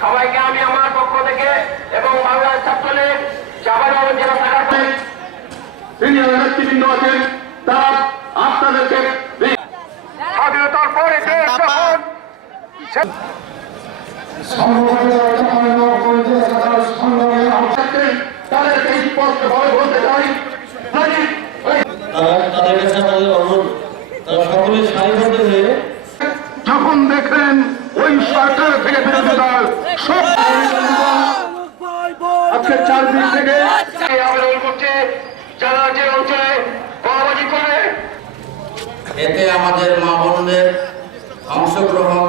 সবাইকে আমি আমার পক্ষ থেকে এবং বাংলাদেশ ছাত্রলীগ চাঁপাইনবাবগঞ্জ জেলা শাখার সিনিয়র নেতৃবৃন্দ আছেন, তারা আপনাদেরকে স্বাধীনতার পরে তাদেরকে স্পষ্টভাবে বলতে চাই, তাদের কাছে আমাদের অনুরোধ, তারা সকলে সারিবদ্ধ হয়ে যখন দেখলেন ওই সরকার থেকে বিরোধী দল সব আজকে 4 দিন থেকে আবেদন করছে, যারা যে অঞ্চলে বোমাবাজি করে এতে আমাদের মা বোনদের অংশগ্রহণ